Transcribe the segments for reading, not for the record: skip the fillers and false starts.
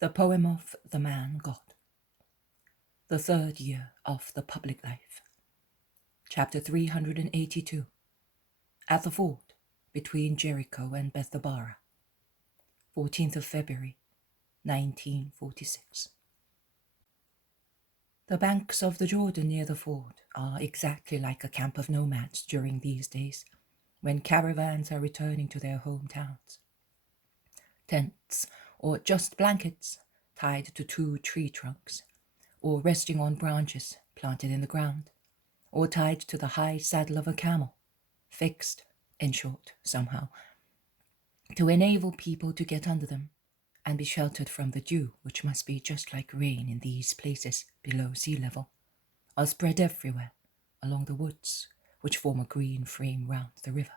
The poem of the man God. The third year of the public life. Chapter 382. At the ford between Jericho and Bethabara. 14th of February, 1946. The banks of the Jordan near the ford are exactly like a camp of nomads during these days, when caravans are returning to their hometowns. Tents, or just blankets, tied to 2 tree trunks, or resting on branches planted in the ground, or tied to the high saddle of a camel, fixed, in short, somehow, to enable people to get under them and be sheltered from the dew, which must be just like rain in these places below sea level, are spread everywhere along the woods, which form a green frame round the river.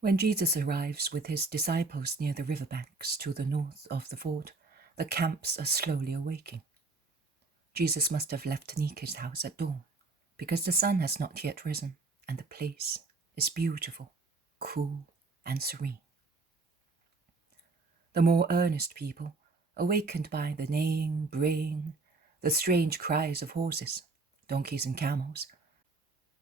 When Jesus arrives with his disciples near the riverbanks to the north of the ford, the camps are slowly awaking. Jesus must have left Nika's house at dawn, because the sun has not yet risen, and the place is beautiful, cool, and serene. The more earnest people, awakened by the neighing, braying, the strange cries of horses, donkeys and camels,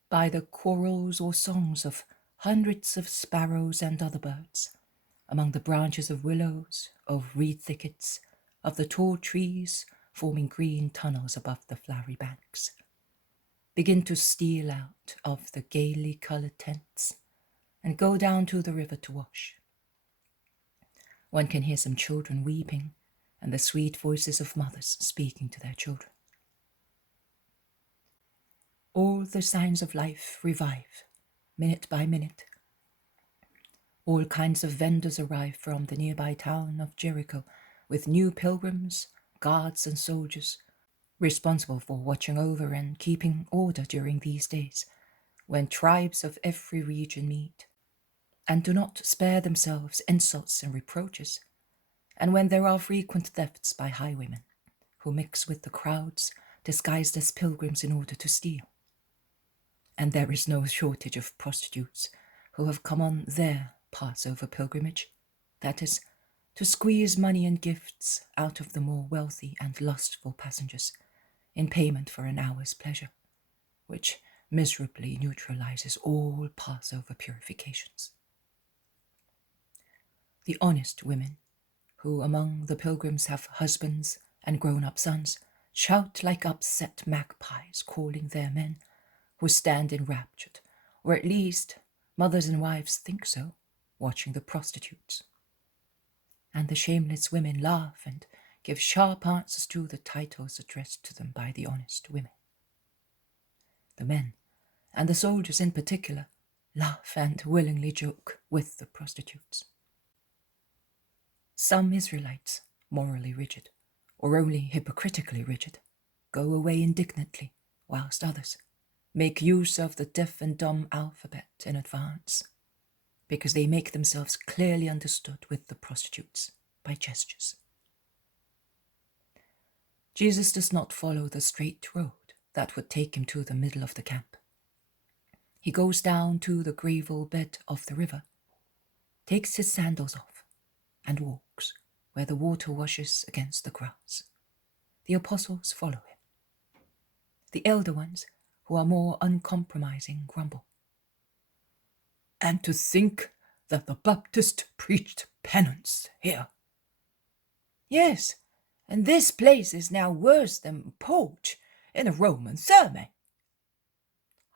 by the quarrels or songs of hundreds of sparrows and other birds, among the branches of willows, of reed thickets, of the tall trees forming green tunnels above the flowery banks, begin to steal out of the gaily coloured tents and go down to the river to wash. One can hear some children weeping and the sweet voices of mothers speaking to their children. All the signs of life revive, minute by minute. All kinds of vendors arrive from the nearby town of Jericho with new pilgrims, guards and soldiers, responsible for watching over and keeping order during these days, when tribes of every region meet, and do not spare themselves insults and reproaches, and when there are frequent thefts by highwaymen, who mix with the crowds disguised as pilgrims in order to steal. And there is no shortage of prostitutes who have come on their Passover pilgrimage, that is, to squeeze money and gifts out of the more wealthy and lustful passengers in payment for an hour's pleasure, which miserably neutralizes all Passover purifications. The honest women, who among the pilgrims have husbands and grown-up sons, shout like upset magpies calling their men, who stand enraptured, or at least mothers and wives think so, watching the prostitutes. And the shameless women laugh and give sharp answers to the titles addressed to them by the honest women. The men, and the soldiers in particular, laugh and willingly joke with the prostitutes. Some Israelites, morally rigid, or only hypocritically rigid, go away indignantly, whilst others make use of the deaf and dumb alphabet in advance, because they make themselves clearly understood with the prostitutes by gestures. Jesus does not follow the straight road that would take him to the middle of the camp. He goes down to the gravel bed of the river, takes his sandals off, and walks where the water washes against the grass. The apostles follow him. The elder ones, who are more uncompromising, grumble. And to think that the Baptist preached penance here. Yes, and this place is now worse than Poach in a Roman sermon.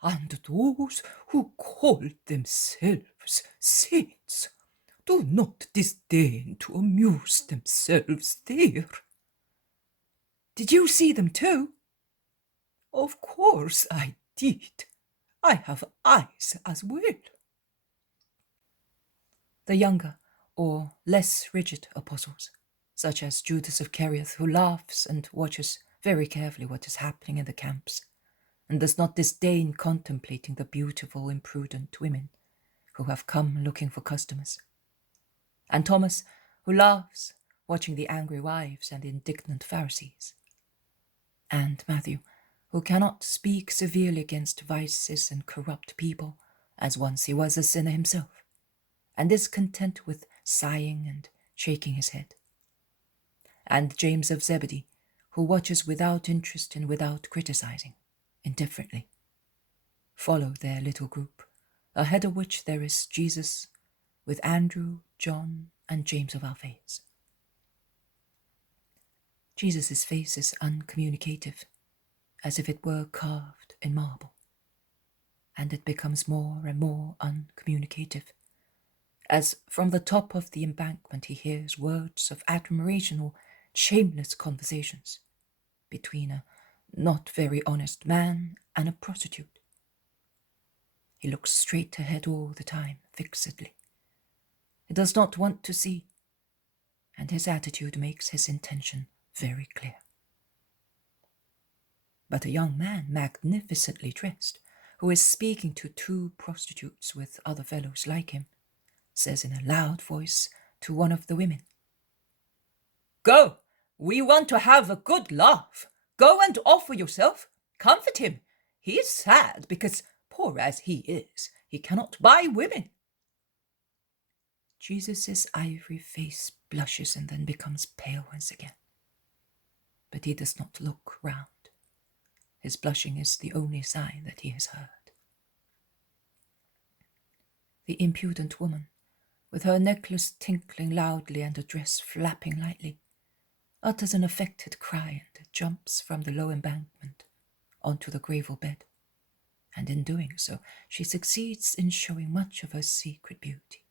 And those who call themselves saints do not disdain to amuse themselves there. Did you see them too? Of course I did. I have eyes as well. The younger, or less rigid apostles, such as Judas of Kerioth, who laughs and watches very carefully what is happening in the camps, and does not disdain contemplating the beautiful, imprudent women who have come looking for customers. And Thomas, who laughs, watching the angry wives and indignant Pharisees. And Matthew, who cannot speak severely against vices and corrupt people, as once he was a sinner himself, and is content with sighing and shaking his head. And James of Zebedee, who watches without interest and without criticizing, indifferently, follow their little group, ahead of which there is Jesus with Andrew, John, and James of Alphaeus. Jesus' face is uncommunicative, as if it were carved in marble, and it becomes more and more uncommunicative, as from the top of the embankment he hears words of admiration or shameless conversations between a not very honest man and a prostitute. He looks straight ahead all the time, fixedly. He does not want to see, and his attitude makes his intention very clear. But a young man, magnificently dressed, who is speaking to two prostitutes with other fellows like him, says in a loud voice to one of the women, "Go! We want to have a good laugh. Go and offer yourself. Comfort him. He is sad because, poor as he is, he cannot buy women." Jesus' ivory face blushes and then becomes pale once again. But he does not look round. His blushing is the only sign that he has heard. The impudent woman, with her necklace tinkling loudly and her dress flapping lightly, utters an affected cry and jumps from the low embankment onto the gravel bed, and in doing so she succeeds in showing much of her secret beauty.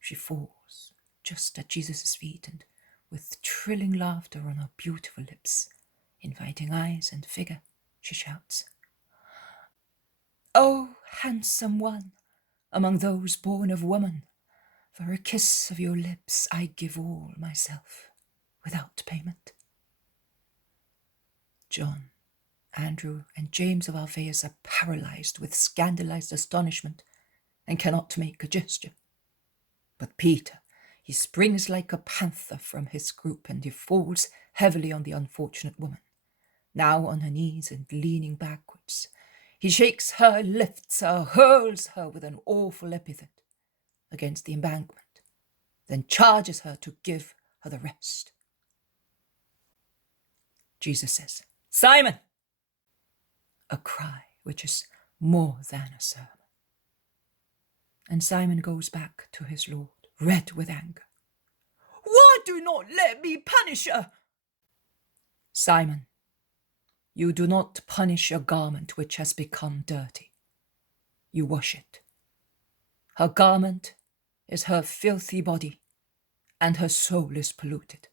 She falls just at Jesus' feet, and with trilling laughter on her beautiful lips, inviting eyes and figure, she shouts, "O handsome one among those born of woman, for a kiss of your lips I give all myself, without payment." John, Andrew, and James of Alphaeus are paralyzed with scandalized astonishment and cannot make a gesture. But Peter, he springs like a panther from his group, and he falls heavily on the unfortunate woman, now on her knees and leaning backwards. He shakes her, lifts her, hurls her with an awful epithet against the embankment, then charges her to give her the rest. Jesus says, "Simon!" a cry which is more than a sermon. And Simon goes back to his Lord, red with anger. "Why do not let me punish her?" "Simon, you do not punish a garment which has become dirty. You wash it. Her garment is her filthy body, and her soul is polluted.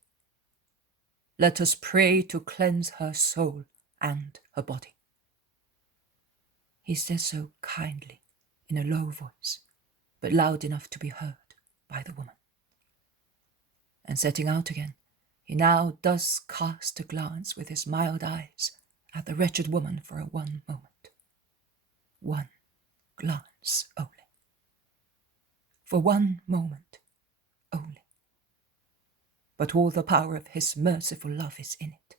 Let us pray to cleanse her soul and her body." He says so kindly, in a low voice, but loud enough to be heard by the woman. And setting out again, he now does cast a glance with his mild eyes at the wretched woman for a one moment. One glance only. For one moment only. But all the power of his merciful love is in it.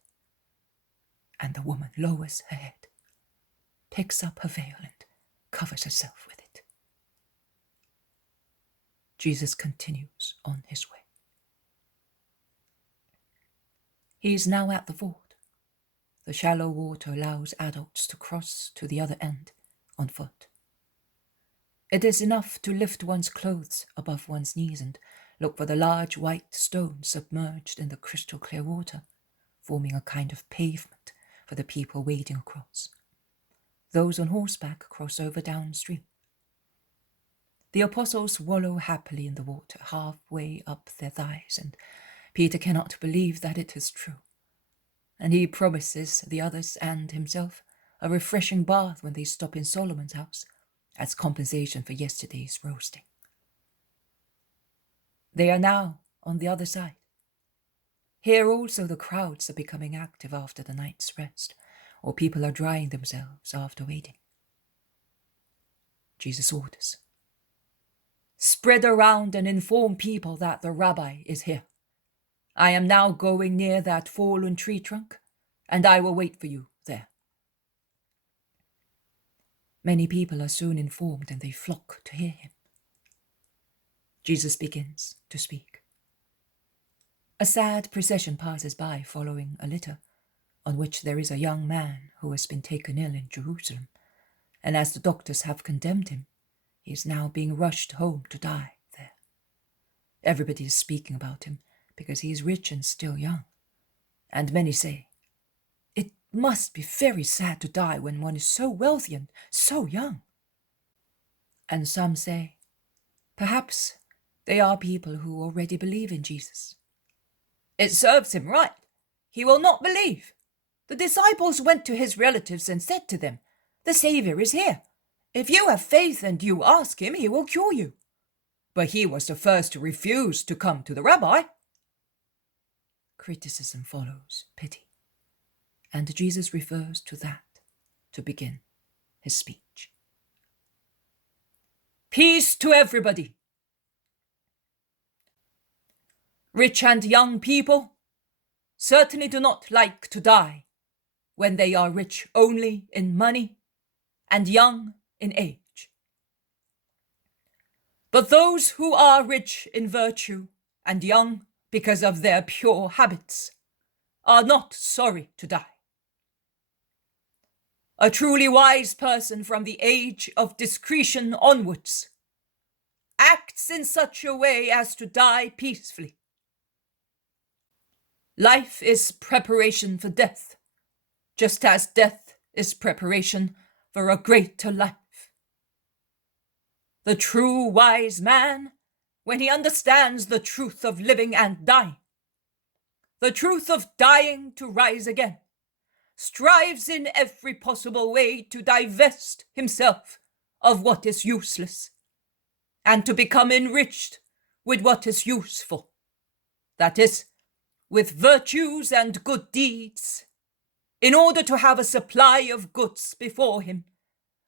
And the woman lowers her head, picks up her veil, and covers herself with it. Jesus continues on his way. He is now at the ford. The shallow water allows adults to cross to the other end on foot. It is enough to lift one's clothes above one's knees and look for the large white stones submerged in the crystal clear water, forming a kind of pavement for the people wading across. Those on horseback cross over downstream. The apostles wallow happily in the water, halfway up their thighs, and Peter cannot believe that it is true. And he promises the others and himself a refreshing bath when they stop in Solomon's house, as compensation for yesterday's roasting. They are now on the other side. Here also the crowds are becoming active after the night's rest, or people are drying themselves after waiting. Jesus orders, "Spread around and inform people that the rabbi is here. I am now going near that fallen tree trunk, and I will wait for you there." Many people are soon informed, and they flock to hear him. Jesus begins to speak. A sad procession passes by following a litter, on which there is a young man who has been taken ill in Jerusalem, and as the doctors have condemned him, he is now being rushed home to die there. Everybody is speaking about him because he is rich and still young, and many say, "It must be very sad to die when one is so wealthy and so young." And some say, perhaps they are people who already believe in Jesus. "It serves him right. He will not believe. The disciples went to his relatives and said to them, 'The Savior is here. If you have faith and you ask him, he will cure you.' But he was the first to refuse to come to the rabbi." Criticism follows pity, and Jesus refers to that to begin his speech. "Peace to everybody. Rich and young people certainly do not like to die when they are rich only in money and young in age. But those who are rich in virtue and young because of their pure habits are not sorry to die. A truly wise person from the age of discretion onwards acts in such a way as to die peacefully. Life is preparation for death, just as death is preparation for a greater life. The true wise man, when he understands the truth of living and dying, the truth of dying to rise again, strives in every possible way to divest himself of what is useless, and to become enriched with what is useful, that is, with virtues and good deeds, in order to have a supply of goods before him,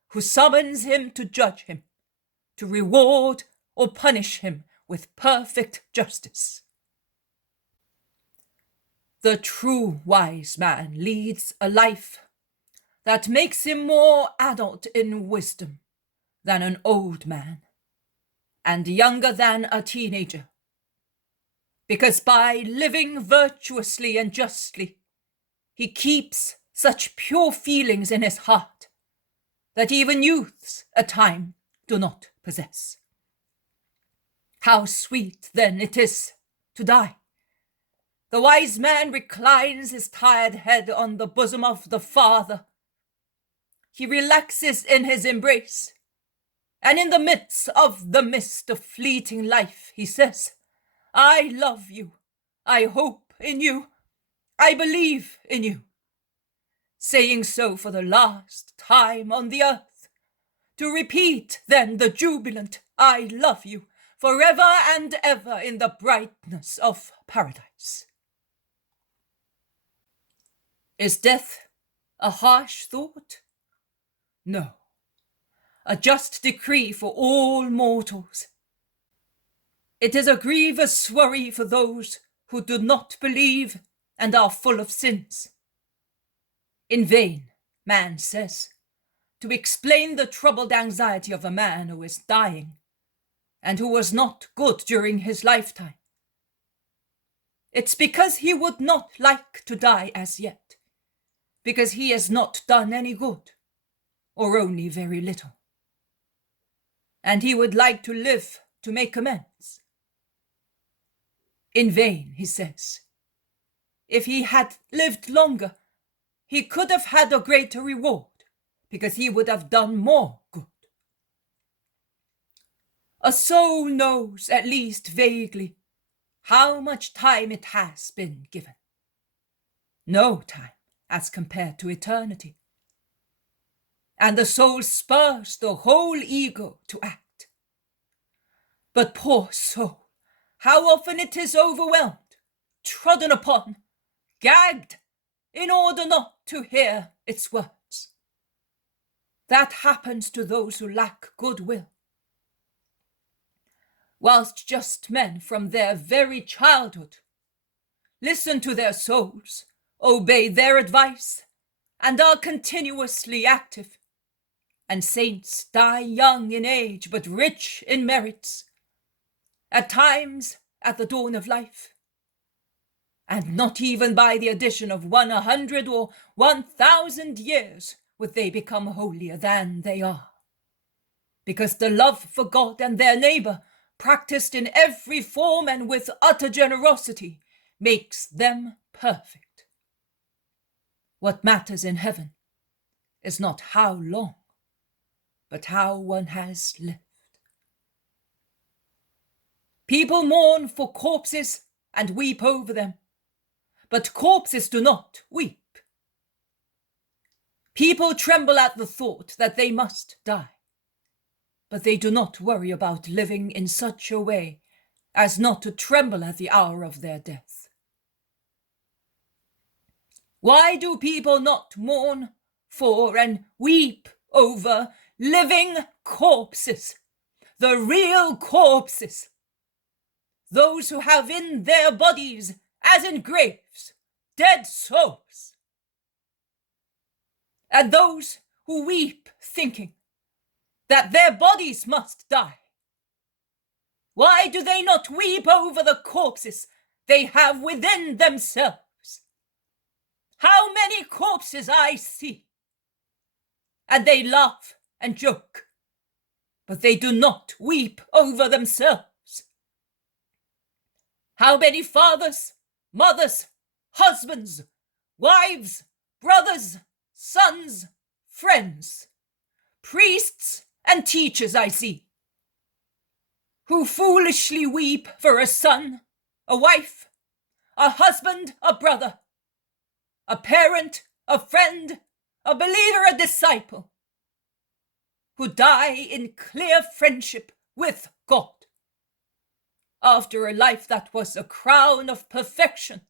who summons him to judge him, to reward or punish him with perfect justice. The true wise man leads a life that makes him more adult in wisdom than an old man, and younger than a teenager, because by living virtuously and justly, he keeps such pure feelings in his heart that even youths at times do not possess. How sweet then it is to die! The wise man reclines his tired head on the bosom of the Father. He relaxes in his embrace, and in the midst of the mist of fleeting life, he says, "I love you, I hope in you, I believe in you," saying so for the last time on the earth, to repeat then the jubilant "I love you" forever and ever in the brightness of paradise. Is death a harsh thought? No, a just decree for all mortals. It is a grievous worry for those who do not believe and are full of sins. In vain, man says, to explain the troubled anxiety of a man who is dying and who was not good during his lifetime. It's because he would not like to die as yet, because he has not done any good, or only very little. And he would like to live to make amends. In vain, he says. If he had lived longer, he could have had a greater reward, because he would have done more good. A soul knows, at least vaguely, how much time it has been given. No time as compared to eternity. And the soul spurs the whole ego to act. But poor soul, how often it is overwhelmed, trodden upon, gagged, in order not to hear its words. That happens to those who lack goodwill. Whilst just men from their very childhood listen to their souls, obey their advice, and are continuously active, and saints die young in age but rich in merits, at times at the dawn of life, and not even by the addition of 100 or 1,000 years would they become holier than they are. Because the love for God and their neighbor, practiced in every form and with utter generosity, makes them perfect. What matters in heaven is not how long, but how one has lived. People mourn for corpses and weep over them, but corpses do not weep. People tremble at the thought that they must die, but they do not worry about living in such a way as not to tremble at the hour of their death. Why do people not mourn for and weep over living corpses, the real corpses, those who have in their bodies, as in graves, dead souls, and those who weep thinking that their bodies must die? Why do they not weep over the corpses they have within themselves? How many corpses I see, and they laugh and joke, but they do not weep over themselves. How many fathers, mothers, husbands, wives, brothers, sons, friends, priests, and teachers I see, who foolishly weep for a son, a wife, a husband, a brother, a parent, a friend, a believer, a disciple, who die in clear friendship with God, after a life that was a crown of perfection,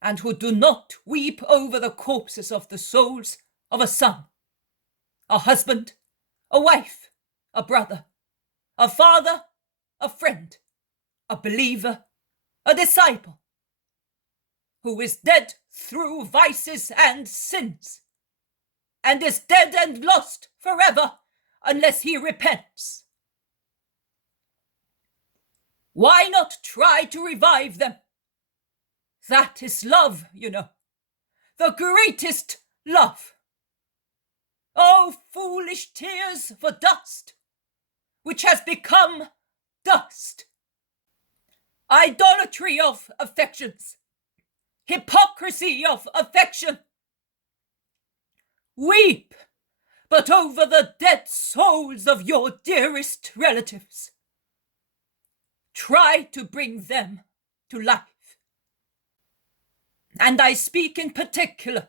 and who do not weep over the corpses of the souls of a son, a husband, a wife, a brother, a father, a friend, a believer, a disciple, who is dead through vices and sins, and is dead and lost forever unless he repents. Why not try to revive them? That is love, you know, the greatest love. Oh, foolish tears for dust, which has become dust. Idolatry of affections, hypocrisy of affection. Weep, but over the dead souls of your dearest relatives. Try to bring them to life. And I speak in particular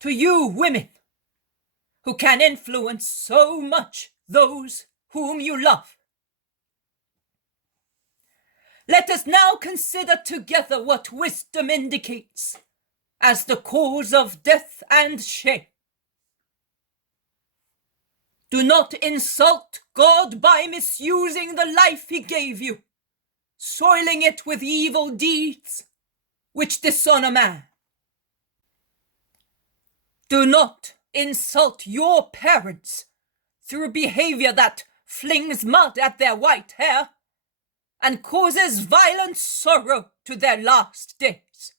to you women, who can influence so much those whom you love. Let us now consider together what wisdom indicates as the cause of death and shame. Do not insult God by misusing the life he gave you, soiling it with evil deeds which dishonor man. Do not insult your parents through behavior that flings mud at their white hair and causes violent sorrow to their last days.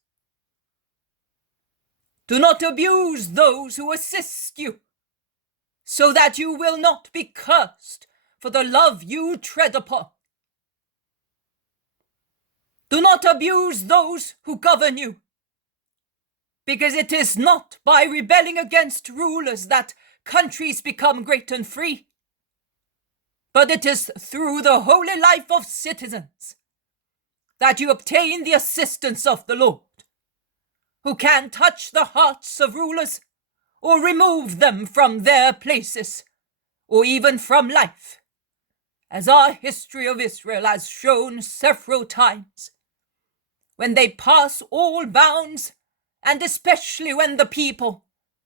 Do not abuse those who assist you, so that you will not be cursed for the love you tread upon. Do not abuse those who govern you, because it is not by rebelling against rulers that countries become great and free, but it is through the holy life of citizens that you obtain the assistance of the Lord, who can touch the hearts of rulers or remove them from their places, or even from life, as our history of Israel has shown several times, when they pass all bounds, and especially when the people,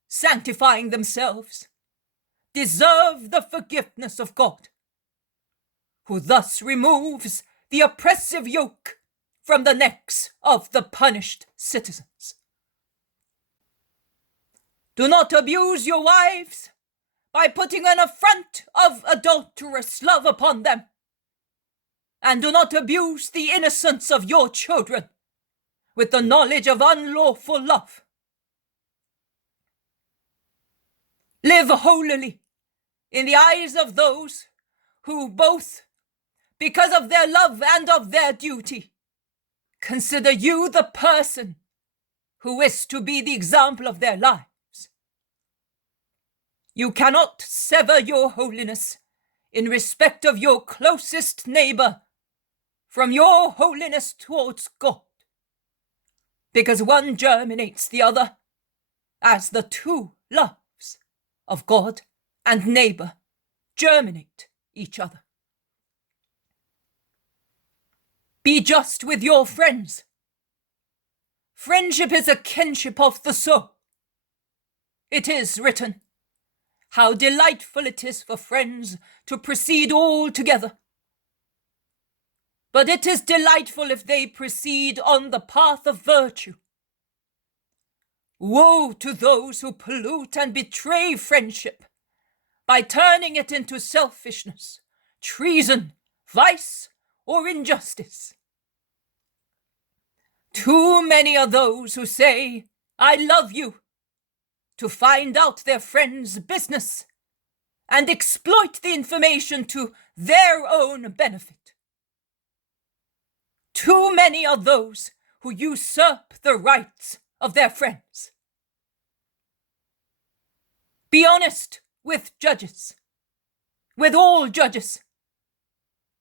sanctifying themselves, deserve the forgiveness of God, who thus removes the oppressive yoke from the necks of the punished citizens. Do not abuse your wives by putting an affront of adulterous love upon them, and do not abuse the innocence of your children with the knowledge of unlawful love. Live holily in the eyes of those who both, because of their love and of their duty, consider you the person who is to be the example of their lives. You cannot sever your holiness in respect of your closest neighbor from your holiness towards God, because one germinates the other, as the two loves of God and neighbor germinate each other. Be just with your friends. Friendship is a kinship of the soul. It is written, how delightful it is for friends to proceed all together. But it is delightful if they proceed on the path of virtue. Woe to those who pollute and betray friendship by turning it into selfishness, treason, vice, or injustice. Too many are those who say, I love you, to find out their friends' business and exploit the information to their own benefit. Too many are those who usurp the rights of their friends. Be honest with judges, with all judges,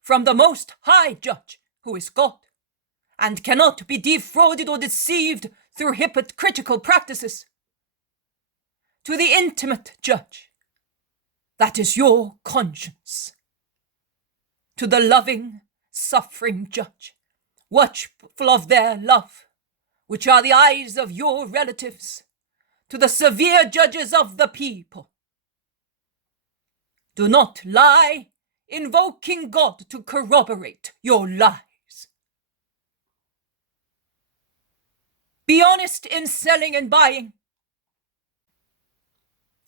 from the Most High Judge, who is God, and cannot be defrauded or deceived through hypocritical practices, to the intimate judge, that is your conscience, to the loving, suffering judge, watchful of their love, which are the eyes of your relatives, to the severe judges of the people. Do not lie, invoking God to corroborate your lies. Be honest in selling and buying.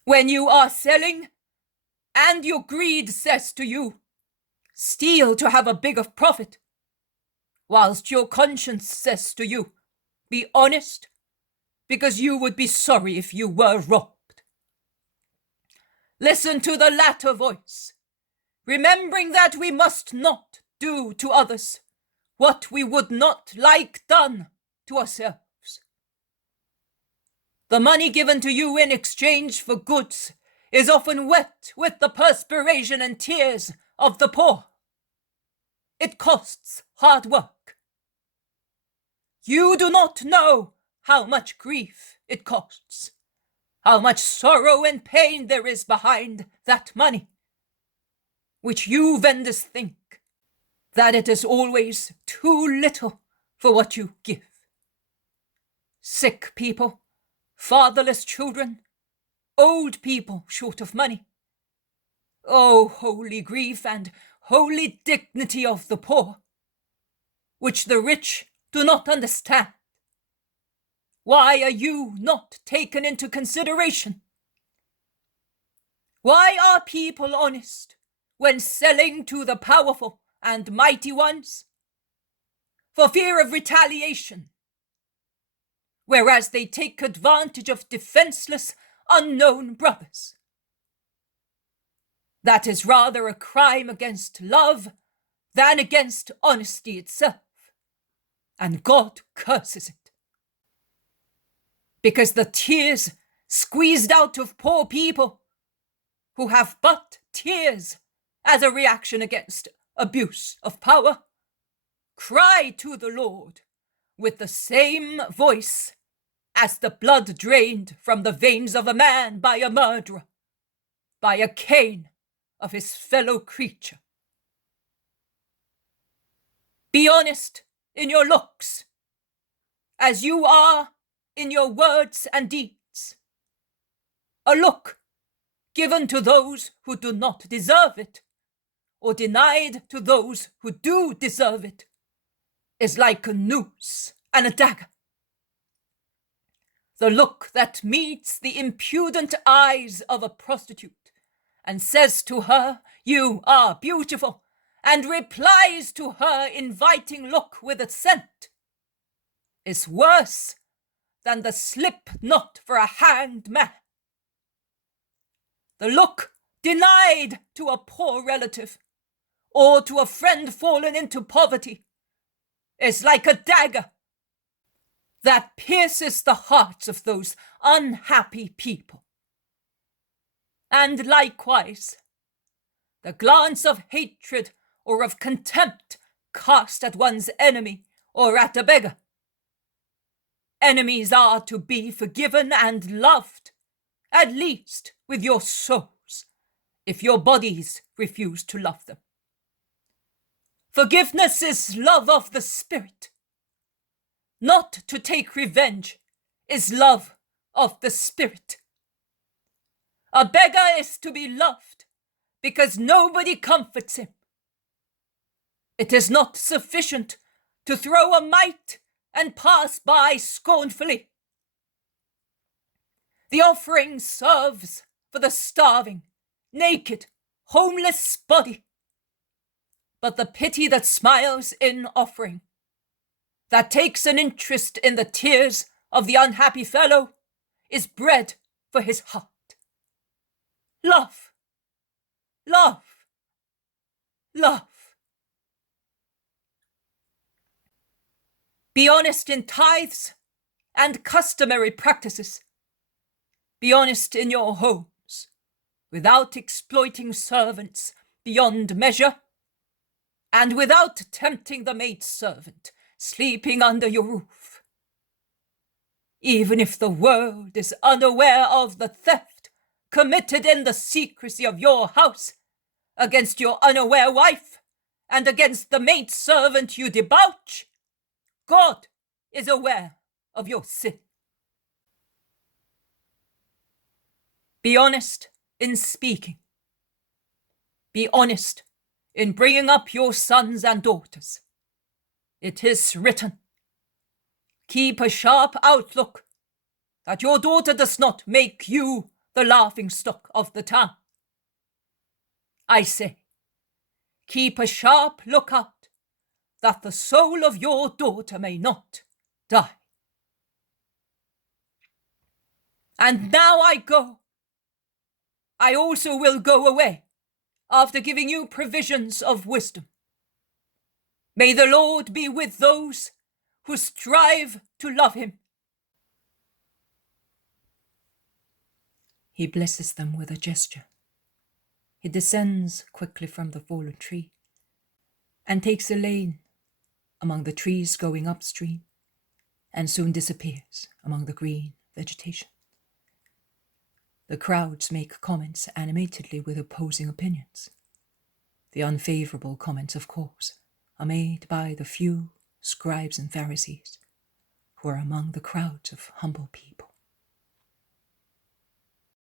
When you are selling, and your greed says to you, steal to have a bigger profit, whilst your conscience says to you, be honest, because you would be sorry if you were robbed. Listen to the latter voice, remembering that we must not do to others what we would not like done to ourselves. The money given to you in exchange for goods is often wet with the perspiration and tears of the poor. It costs hard work. You do not know how much grief it costs, how much sorrow and pain there is behind that money, which you vendors think that it is always too little for what you give. Sick people, fatherless children, old people short of money. Oh, holy grief and holy dignity of the poor, which the rich do not understand. Why are you not taken into consideration? Why are people honest when selling to the powerful and mighty ones? For fear of retaliation, whereas they take advantage of defenseless, unknown brothers. That is rather a crime against love than against honesty itself, and God curses it. Because the tears squeezed out of poor people who have but tears as a reaction against abuse of power cry to the Lord with the same voice as the blood drained from the veins of a man by a murderer, by a Cain of his fellow creature. Be honest in your looks, as you are in your words and deeds. A look given to those who do not deserve it, or denied to those who do deserve it, is like a noose and a dagger. The look that meets the impudent eyes of a prostitute and says to her, you are beautiful, and replies to her inviting look with assent, is worse than the slip knot for a hanged man. The look denied to a poor relative or to a friend fallen into poverty is like a dagger that pierces the hearts of those unhappy people. And likewise, the glance of hatred or of contempt cast at one's enemy or at a beggar. Enemies are to be forgiven and loved, at least with your souls, if your bodies refuse to love them. Forgiveness is love of the spirit. Not to take revenge is love of the spirit. A beggar is to be loved because nobody comforts him. It is not sufficient to throw a mite and pass by scornfully. The offering serves for the starving, naked, homeless body. But the pity that smiles in offering, that takes an interest in the tears of the unhappy fellow, is bread for his heart. Love, love, love. Be honest in tithes and customary practices. Be honest in your homes, without exploiting servants beyond measure, and without tempting the maidservant sleeping under your roof. Even if the world is unaware of the theft committed in the secrecy of your house against your unaware wife and against the maidservant you debauch, God is aware of your sin. Be honest in speaking. Be honest in bringing up your sons and daughters. It is written, keep a sharp outlook, that your daughter does not make you the laughingstock of the town. I say, keep a sharp lookout, that the soul of your daughter may not die. And now I go. I also will go away, after giving you provisions of wisdom. May the Lord be with those who strive to love him. He blesses them with a gesture. He descends quickly from the fallen tree and takes a lane among the trees going upstream and soon disappears among the green vegetation. The crowds make comments animatedly with opposing opinions. The unfavorable comments, of course, are made by the few scribes and Pharisees who are among the crowds of humble people.